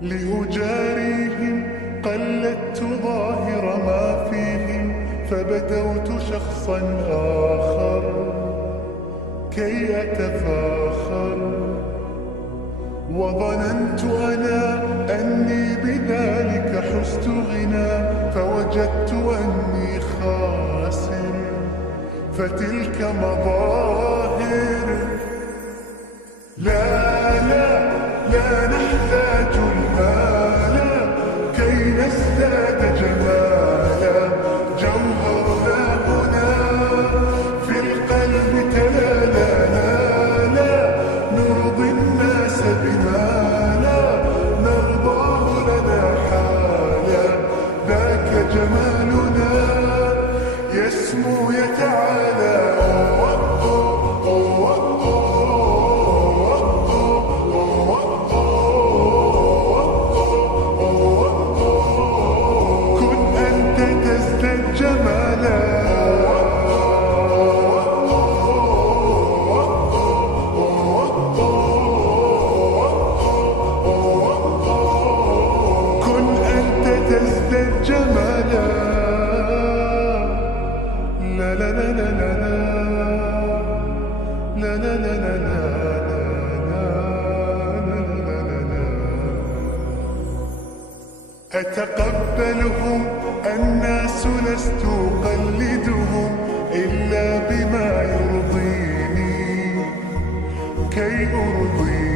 لأجاريهم قلدت ظاهر ما فيهم، فبدوت شخصا آخر كي أتفاخر، وظننت أنا أني بذلك حزت غنى، فوجدت أني خاسر، فتلك مظاهر. لا لا لا نحتاج المال كي نزداد جمالا، جوهرنا هنا في القلب تلالا، لا نرضي الناس بما لا نرضاه لنا حالا، ذاك جمالنا يسمو يتعالى. كن أنت تزداد جمالا، كن أنت تزداد جمالا. لا لا لا لا لا لا لا لا لا لا. أتقبلهم الناس لست أقلدهم إلا بما يرضيني كي أرضيهم.